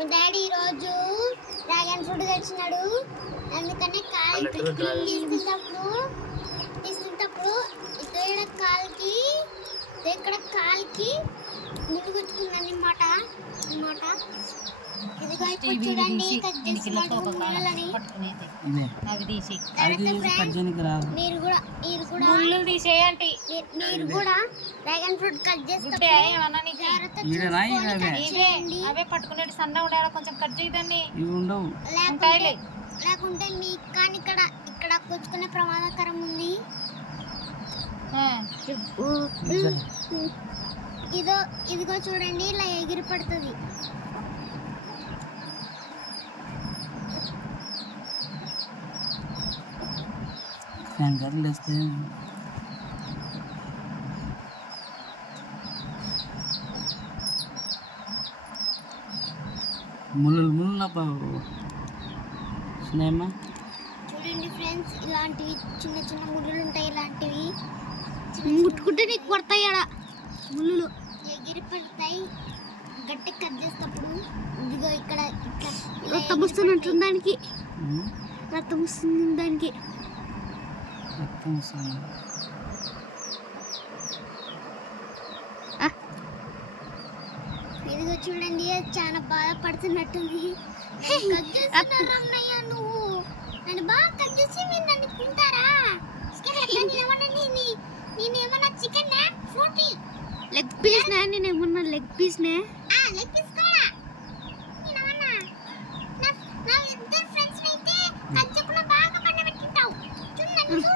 మా డాడీ ఈరోజు dragon fruit తెచ్చినాడు. అందుకనే కాలు తీసుకుంటప్పుడు ఇక్కడ కాలికి ముళ్ళు గుచ్చుకుంది అన్నమాట. ఇదిగో ఇప్పుడు చూడండి మీరు కూడా డ్రాగన్ ఫ్రూట్ కట్ చేస్తే అవే పట్టుకునేది సన్న ఉండాలి, కొంచెం కట్ చేయదాన్ని లేకుంటే మీ కానీ ఇక్కడ గుచ్చుకునే ప్రమాదకరం ఉంది. ఇదిగో చూడండి ఇలా ఎగిరి పడుతుంది. చూడండి ఫ్రెండ్స్, ఇలాంటివి చిన్న చిన్న ముళ్ళు ఉంటాయి. ఇలాంటివి ముట్టుకుంటే నీకు కొడతాయి. ఆడ ముళ్ళు ఎగిరి పడతాయి. గట్టి కట్ చేసేటప్పుడు ఇదిగో ఇక్కడ రక్తం వస్తున్నట్టుంది దానికి. రక్తం వస్తుంది దానికి. ఇదిగో చూడండి, చాలా బాధపడుతున్నట్టుంది. అన్నయ్య నువ్వు నన్ను బాగా కట్ చేసి మీరు నన్ను తింటారా? నేనేమన్నా చికెన్ లెగ్ పీస్ నేనేమన్నా లెగ్ పీస్ లెగ్ పీస్ కూడా నేనేమన్నా నా ఇద్దరు ఫ్రెండ్స్ అయితే కట్ చేయకుండా బాగా పండబెట్టింటావు. చూడు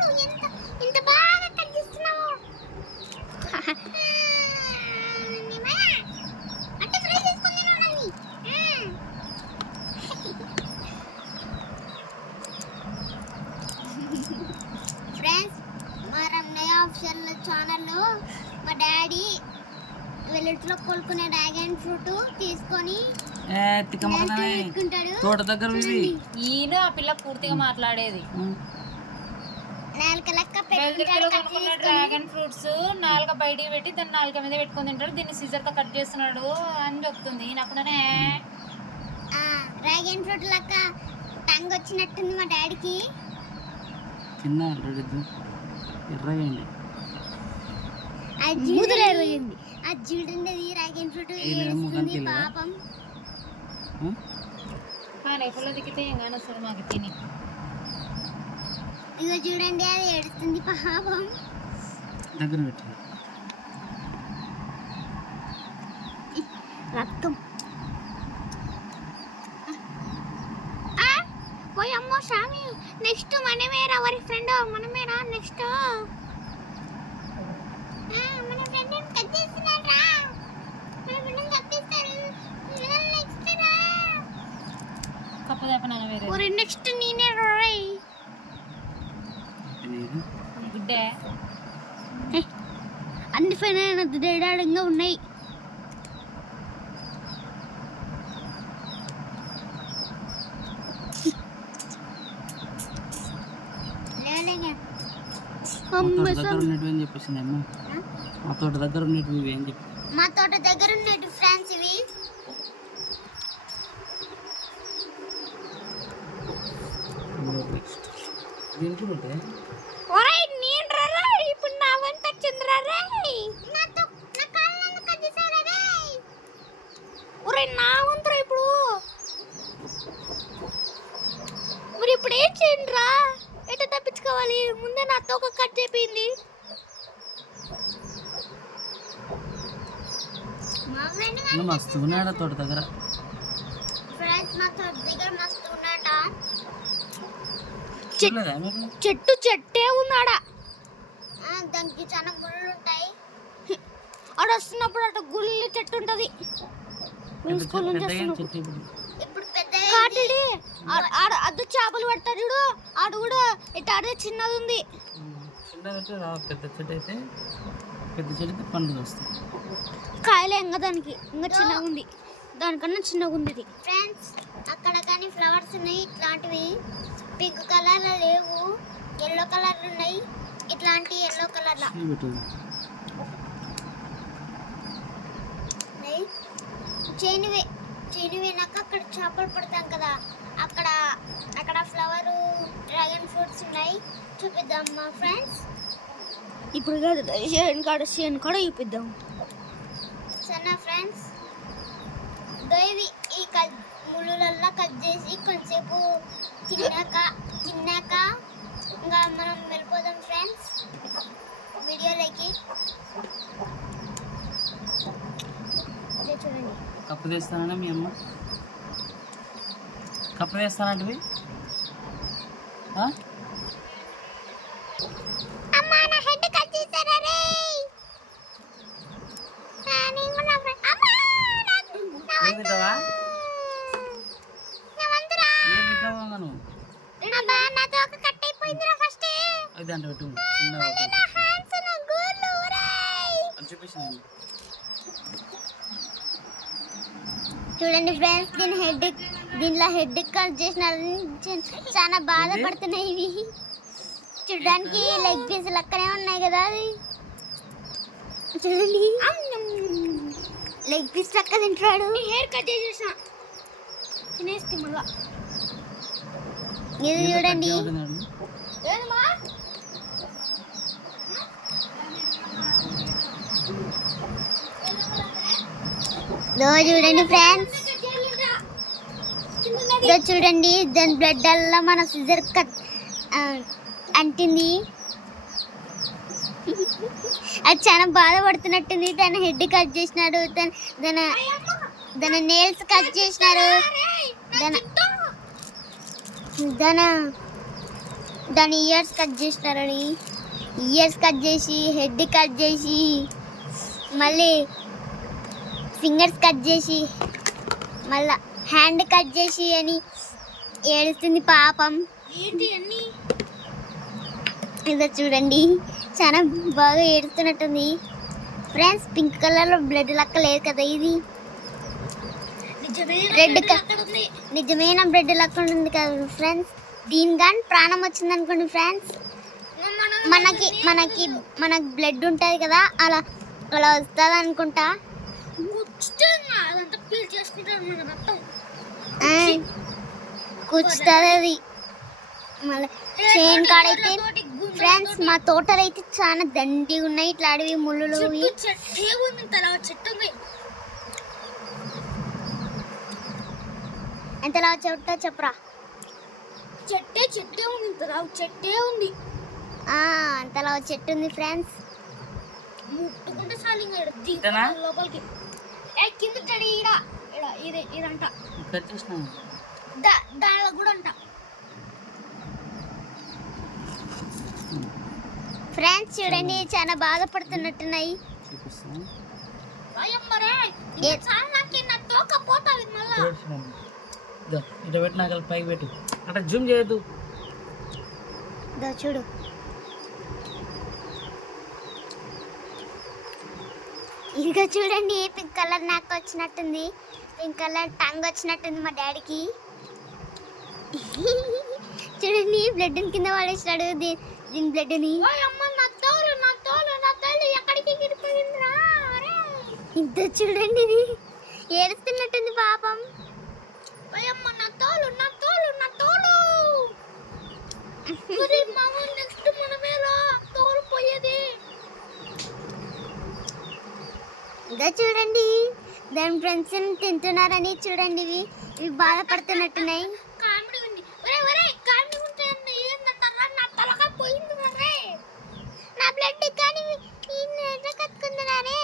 ఎంత బాగా కట్ చేస్తున్నావు. అంటే ఫ్రై చేసుకొని తినాలని. ఫ్రెండ్స్, మా రమణయ్య ఆఫీషియల్ ఛానల్లో మా డాడీ వెల్లట్లో కొలుకునే డ్రాగన్ ఫ్రూట్ తీసుకొని తోట దగ్గర ఈయన ఆ పిల్ల పూర్తిగా మాట్లాడేది. డ్రాగన్ ఫ్రూట్స్ నాలుక బయటికి పెట్టి దాన్ని నాలుక మీద పెట్టుకొని తింటాడు. దీన్ని సీజర్ తో కట్ చేస్తున్నాడు అని చెప్తుంది. నాకునే డ్రాగన్ ఫ్రూట్ లెక్క టంగ్ వచ్చినట్టుంది మా డాడీకి. ఎర్రగండి అది చూడండి, డ్రాగన్ ఫ్రూట్ ఏడుస్తుంది పాపం. రేపులో దిగితే ఎంగానో సార్ మాకు తిని. ఇగో చూడండి, అది ఏడుస్తుంది పాపం. దగ్గర పెట్టి రక్తం పోయమ్మో స్వామి. నెక్స్ట్ మనమేరా వారి ఫ్రెండ్, మనమేరా నెక్స్ట్. మన ఫ్రెండ్ కట్ చేస్తున్నారా? మన ఫ్రెండ్ కట్ చేస్తారు. నెక్స్ట్ రా కప్పదపన వేరే ఒరే నెక్స్ట్ నేనే రోయ్. గుడ్డే అన్ని ఫైన దేడాడంగా ఉన్నాయి. మా తోట దగ్గర ఉన్నట్టు ఏం చెప్పి మా తోట దగ్గర ఉన్నట్టు ఫ్రెండ్స్ ఇవి. ఇప్పుడు నా వంట చంద్రా నా వంతరా ఇప్పుడు. మరి ఇప్పుడు ఏం చేయండి రా? ఎట్లా తప్పించుకోవాలి? ముందే నా తోక కట్ చేయింది. మస్తు ఉన్నాడా తోట దగ్గర? ఫ్రెండ్స్, మా తోట దగ్గర మస్తు ఉన్నాడా. చెట్టే ఉన్నాడా. దానికి చాలా గుళ్ళు ఉంటాయి. అక్కడ వస్తున్నప్పుడు అటు గుళ్ళు చెట్టు ఉంటది. ఇప్పుడు పెద్ద అద్దు చేపలు పడతారు చూడు. ఆడు కూడా ఇటు ఆడే చిన్నది ఉంది. పెద్ద చెట్టు అయితే పండుగ వస్తాయి. కాయలే ఇంకా దానికి ఇంకా చిన్నగా ఉంది. దానికన్నా చిన్నగా ఉంది ఇది. ఫ్రెండ్స్, అక్కడ కానీ ఫ్లవర్స్ ఉన్నాయి. ఇట్లాంటివి పింక్ కలర్ లేవు, ఎల్లో కలర్ ఉన్నాయి. ఇట్లాంటి ఎల్లో కలర్ చేను వెనక అక్కడ చేపలు పడతాం కదా, అక్కడ అక్కడ ఫ్లవర్ డ్రాగన్ ఫ్రూట్స్ ఉన్నాయి. చూపిద్దాం మా ఫ్రెండ్స్. ఇప్పుడు కాదు చేను కాడ చూపిద్దాం. సరేనా ఫ్రెండ్స్, ఇవి ఈ ముళ్ళులల్లా కట్ చేసి కొంచెంసేపు తిన్నాక ఇంకా మనం వెళ్ళిపోదాం ఫ్రెండ్స్ వీడియోలోకి. ఇదే చూడండి. కప్పు తీస్తానంటే మీ అమ్మ కప్పు తీస్తానంటే అమ్మా నా హెడ్ కట్ చేశారా రే. నేను కూడా నా ఫ్రెండ్ అమ్మా ఏం తింటావా నా వంతురా. ఏం తింటావా నువ్వు అబ్బా నా తోక కట్ అయిపోయిందిరా ఫస్ట్. అది దాంట్లో పెట్టు మళ్ళీ నా హ్యాండ్స్ నా గోళ్ళు ఊరాయి. అది చూపించాను. చూడండి ఫ్రెండ్స్, దీనిలో హెడ్ కట్ చేసినారు. చాలా బాధపడుతున్నాయి ఇవి. చూడడానికి లెగ్ పీస్ లెక్కనే ఉన్నాయి కదా. అది చూడండి, లెగ్ పీస్ లెక్క తింటాడు. హెయిర్ కట్ చేసేసిన తినేస్తే మళ్ళా. ఇది చూడండి. చూడండి ఫ్రెండ్స్, చూడండి దాని బ్లడ్ అలా మన సిజర్ కట్ అంటింది. అది చాలా బాధపడుతున్నట్టుంది. తన హెడ్ కట్ చేసినాడు, తన నేల్స్ కట్ చేసినారు, దాని ఇయర్స్ కట్ చేసినారని. ఇయర్స్ కట్ చేసి హెడ్ కట్ చేసి మళ్ళీ ఫింగర్స్ కట్ చేసి మళ్ళా హ్యాండ్ కట్ చేసి అని ఏడుస్తుంది పాపం. ఇదో చూడండి, చాలా బాగా ఏడుస్తున్నట్టుంది ఫ్రెండ్స్. పింక్ కలర్లో బ్లడ్ లెక్క లేదు కదా, ఇది రెడ్ నిజమైన బ్లడ్ లెక్క ఉంటుంది కదా ఫ్రెండ్స్. దీని కానీ ప్రాణం వచ్చింది అనుకోండి ఫ్రెండ్స్, మనకి బ్లడ్ ఉంటుంది కదా, అలా వస్తుంది అనుకుంటా. కూర్చుతుంది అది. మళ్ళీ చేను కాడైతే ఫ్రెండ్స్ మా తోటలు అయితే చాలా దండిగా ఉన్నాయి ఇట్లా అడవి ముళ్ళు. ఎంతలా చెట్టు చెప్పరా. చెట్టే ఉంది, చెట్టే ఉంది. అంతలా చెట్టు ఉంది ఫ్రెండ్స్. ముట్టుకుంటే చాలు లోపలికి. కింద ఇదంట దానిలో కూడా అంట. ఫ్రెండ్స్ చూడండి, చాలా బాధపడుతున్నట్టున్నాయి. ఇట్లా పెట్టి నాకు పైకి పెట్టు, అట్లా జూమ్ చేయొద్దు. చూడు, ఇదిగో చూడండి, పింక్ కలర్ నాకు వచ్చినట్టుంది. పింక్ కలర్ టంగ్ వచ్చినట్టుంది మా డాడీకి. చూడండి, బ్లడ్ కింద పడేసినాడు దీని బ్లడ్ని. ఇంత చూడండి, ఇది ఏడుస్తున్నట్టుంది పాపం. ఇంకా చూడండి, దాని ఫ్రెండ్స్ తింటున్నారని చూడండి, ఇవి బాధపడుతున్నట్టున్నాయి. నా బ్లడ్ కానీ కట్టుకుంటున్నారే.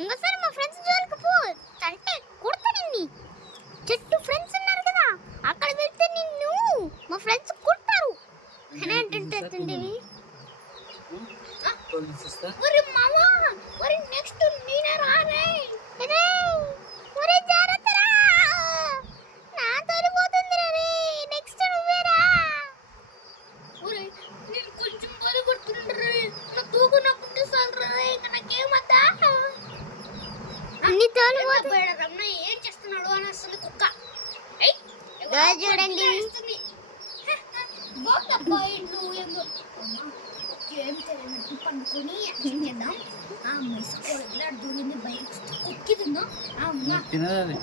ఇంకోసారి మా ఫ్రెండ్స్ జోలికి పో అంటే కుడతా నిన్ను. చెట్టు ఫ్రెండ్స్ ఉన్నారు కదా, అక్కడ వెళ్తే నిన్ను మా ఫ్రెండ్స్ కుడతారు అని అంటుంటుండేవి. నెక్స్ట్ నేనే రానే. నా తోలిపోతుంది రే, నెక్స్ట్ నువ్వేరా. నేను కొంచెం బాధ కొడుతుండ్రే, నా తూగు నాకుంటే చాలు. నాకేమద్దా అన్ని తోలిపోతుంది. ఏం చేస్తున్నాడు అని అసలు కుక్క చూడండి, ఏం తెలియనట్టు పండుకొని యాక్షన్ చేద్దాం. ఆ అమ్మాయి స్కూల్లో దూరింది బయటకు కుక్కిందో ఆ అమ్మ తినదు అది.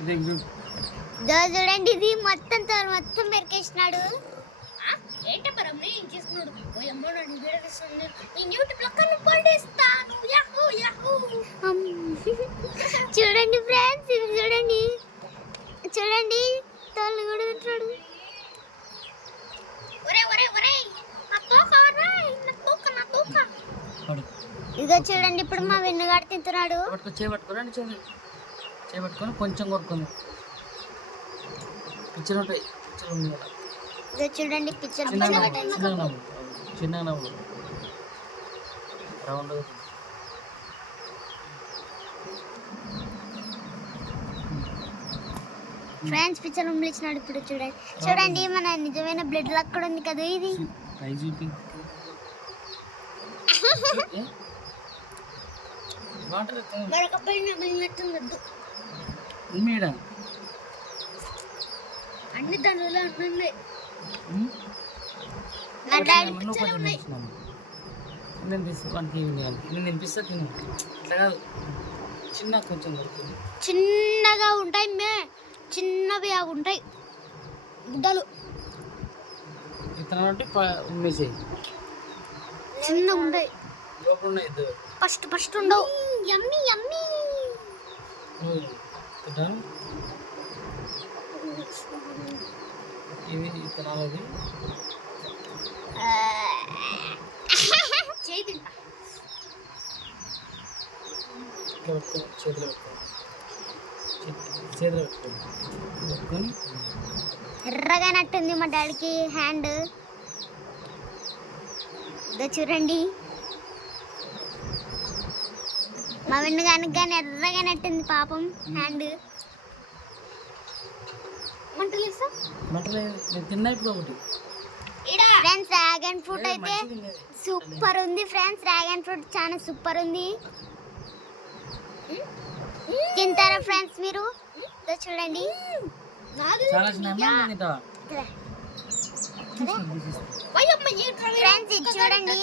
ఇది ఎగ్జామ్. చూడండి ఇది మొత్తం పెరికేసినాడు. ఏంటో పరమ్ని ఏం చేస్తున్నాడు? ఓ అమ్మ నన్ను వీడవిస్తుంది. నేను యూట్యూబ్లో కన్ను పండిస్తాను. Yahoo yahoo. చూడండి ఫ్రెండ్స్, ఇది చూడండి తోలు కూడా తింటాడు. ఒరే ఒరే ఒరే నా తోక నా తోక. పడు. ఇదిగో చూడండి ఇప్పుడు మా వెన్నుగాడు తింటున్నాడు. చేపట్టుకోరండి, చేపట్టుకొని కొంచెం కొట్టుకుంది. పిచ్చలు ఉంటాయి, పిచ్చలు ఉంది కదా. ఇదిగో చూడండి పిక్చర్ చిన్నగా నవ్వు రౌండ్. ఫ్రెండ్స్ పిక్చర్ ఇచ్చినాడు. ఇప్పుడు చూడండి మన నిజమైన బ్లడ్ లాక్ కూడా ఉంది కదా ఇది. మరొక పైన మిగిలినట్టుండద్దు. అన్ని దానిలో ఉన్నాయి. నేను తినిపిస్తా తిను. ఇట్లా కాదు, చిన్న కొంచెం దొరుకుతుంది. చిన్నగా ఉంటాయి, చిన్నవి అవి ఉంటాయి గుడ్డలు. ఇతను బట్టి ఉమ్మేసేయి. చిన్నగా ఉంటాయి, లోపల ఉన్నాయి. ఫస్ట్ ఉండవు. యమ్మీ యమ్మీ. ఇవి ఇతనాలు అది చేయి తింటా. చేతిలో పెట్టుకొని ఎర్రగా నట్టుంది మా డాడీకి హ్యాండ్. ఇదో చూడండి మా వెన్ను కానీ ఎర్రగా నట్టుంది పాపం హ్యాండ్. తిన్నా ఇప్పుడు ఒకటి. ఫ్రెండ్స్ డ్రాగన్ ఫ్రూట్ అయితే సూపర్ ఉంది. ఫ్రెండ్స్ డ్రాగన్ ఫ్రూట్ చాలా సూపర్ ఉంది. తింటారా ఫ్రెండ్స్ మీరు? చూడండి చాలా చిన్న ఫ్రెండ్స్ ఇది చూడండి.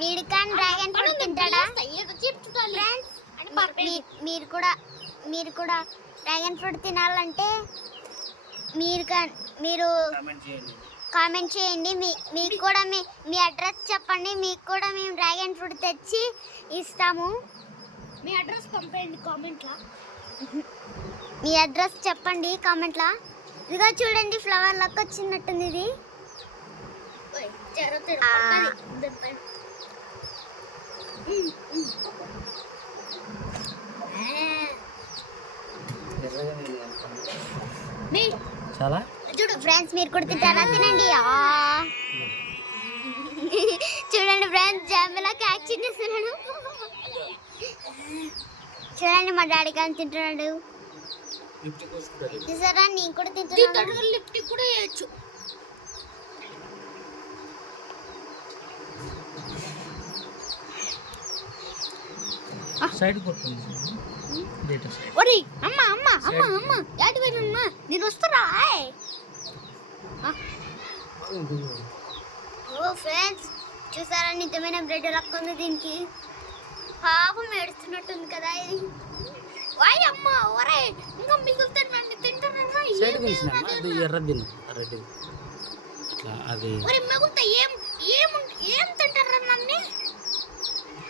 మీరు కానీ డ్రాగన్ ఫ్రూట్ తింటాడా ఫ్రెండ్స్? మీరు కూడా డ్రాగన్ ఫ్రూట్ తినాలంటే మీరు కామెంట్ చేయండి. మీకు కూడా మీ అడ్రస్ చెప్పండి, మీకు కూడా మేము డ్రాగన్ ఫ్రూట్ తెచ్చి ఇస్తాము. మీ అడ్రస్ పంపండి కామెంట్లా. మీ అడ్రస్ చెప్పండి కామెంట్లా. ఇదిగో చూడండి ఫ్లవర్ లెక్క వచ్చినట్టుంది ఇది. చాలా చూడు ఫ్రెండ్స్, మీరు కూడా తింటారా? తినండి. చూడండి ఫ్రెండ్స్ జాంబిలాకి యాక్షన్ చేస్తున్నాడు. చూడండి మా డాడీ కానీ తింటున్నాడు. చూసారా నేను కూడా తింటున్నాను. లిఫ్ట్ కూడా వేయచ్చు. సైడ్ కొట్టుంది. ఒరే అమ్మ యాటి పోయినమ్మా నేను వస్తున్నా. ఓ ఫ్రెండ్స్ చూసారా నిజమైన బ్రెడ్ లక్కుంది దీనికి. పాపం ఏడుస్తున్నట్టుంది కదా ఇది. వాయ్ అమ్మ ఒరే ఇంకా మిగులుతానండి తింటానన్నా. ఎర్రది అది మిగులుతా ఏం తింటారా నన్ను?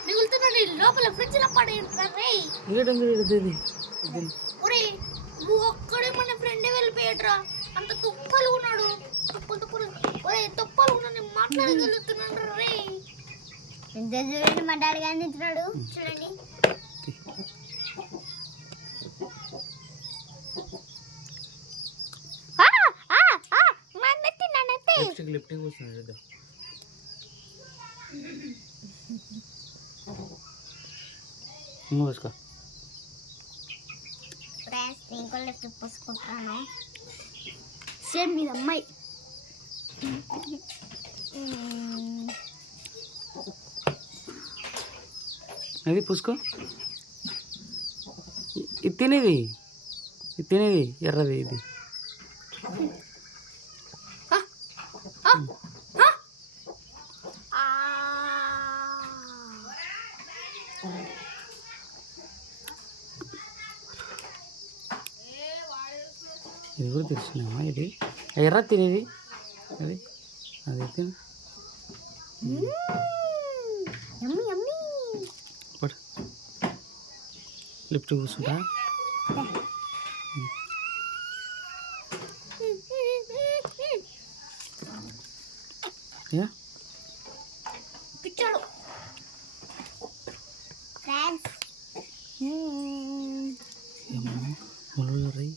మిగులుతున్నాడు లోపల ఫ్రిడ్జ్ లో పడేయండి. ఒరే నువ్వు ఒక్కడే మన ఫ్రెండ్ వెళ్ళిపోయాడురా. అంత తుప్పలు ఉన్నాడు. తుప్పలు ఉన్నాడు మాట్లాడగలుగుతున్నాడు రే. చూడండి మా డాడీ గారిని తింటున్నాడు. చూడండి ఫ్రెండ్స్ నేను కూడా లెఫ్ట్ పోసుకుంటాను. సేమ్ మీద అమ్మాయి. అది పుసుకో. ఇది తినేది ఎర్రది ఇది. ఇది కూడా తెలిసినామా ఇది ఎర్ర తినేది అది అది తిను యమ్మీ యమ్మీ. పడు లిఫ్ట్ కూర్చుంటా యా పిచ్చాడు ఫ్రెండ్స్. ఏమో ముళ్ళు రై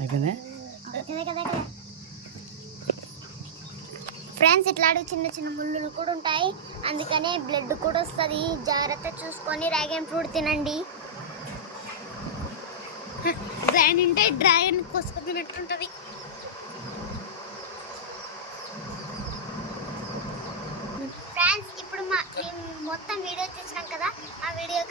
అయిపోయిందా ఫ్రెండ్స్ ఇట్లాంటి చిన్న చిన్న ముళ్ళులు కూడా ఉంటాయి, అందుకనే బ్లడ్ కూడా వస్తుంది. జాగ్రత్త చూసుకొని డ్రాగన్ ఫ్రూట్ తినండి. డ్రాగన్ ఉంటే డ్రాగన్ కోసుకొని పెట్టుంటుంది. ఫ్రెండ్స్ ఇప్పుడు మేము మొత్తం వీడియో తీసినాం కదా, ఆ వీడియో